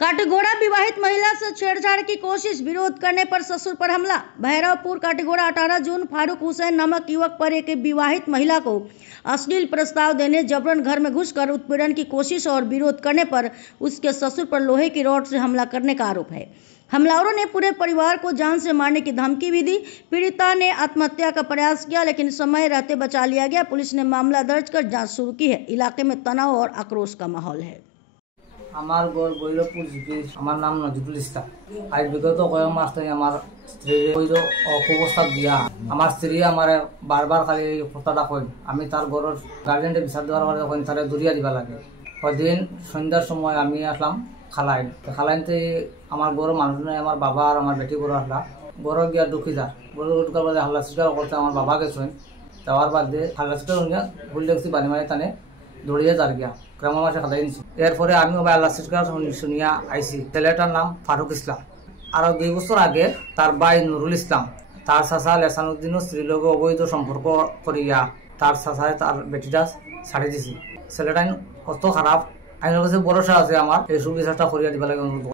काटीगोड़ा विवाहित महिला से छेड़छाड़ की कोशिश, विरोध करने पर ससुर पर हमला। भैरवपुर काटीगोड़ा 18 जून फारूक हुसैन नामक युवक पर एक विवाहित महिला को अश्लील प्रस्ताव देने, जबरन घर में घुसकर उत्पीड़न की कोशिश और विरोध करने पर उसके ससुर पर लोहे की रॉड से हमला करने का आरोप है। हमलावरों ने पूरे परिवार को जान से मारने की धमकी भी दी। पीड़िता ने आत्महत्या का प्रयास किया, लेकिन समय रहते बचा लिया गया। पुलिस ने मामला दर्ज कर जांच शुरू की है। इलाके में तनाव और आक्रोश का माहौल है। আমার গড় বৈরবপুর জিপি। আমার নাম নজরুল ইসলাম। আজ বিগত কয়েক মাস ধরে আমার স্ত্রীর অপপ্রস্তাব দিয়া আমার স্ত্রী আমার বারবার খালি এই কথাটা কই, আমি তার ঘরের গার্জেনকে বিচার দেওয়ার পরে যখন তারা দূরিয়া দিবা লাগে। ওইদিন সন্ধ্যার সময় আমি আসলাম খালাইন। খালাইনতে আমার বড় মানুষ নয়, আমার বাবা আর আমার বেটি বড় আসলা। বড় গিয়া দুঃখী যার বড় ঢুকার বাদে হাল্লা শিকার করতে আমার বাবাকে শুন যাওয়ার বাদে হাল্লা শিকার শুনিয়া ভুল দেখছি বাড়ি মারি টানে দৌড়িয়ে যার গিয়া গ্রামবাসী খালাই নিছি। এরপরে আমি আল্লাহ শিকার শুনিয়া আইসি। ছেলেটার নাম ফারুক ইসলাম। আরো 2 বছর আগে তার ভাই নুরুল ইসলাম তার চাচা লেসানুদ্দিনও স্ত্রীর লগে অবৈধ সম্পর্ক করিয়া তার চাচায় তার বেটিটা ছাড়ি দিছি। ছেলেটা অত খারাপ, আইনের কাছে ভরসা আছে আমার এই সুবিচারটা করিয়া দিবা লাগে।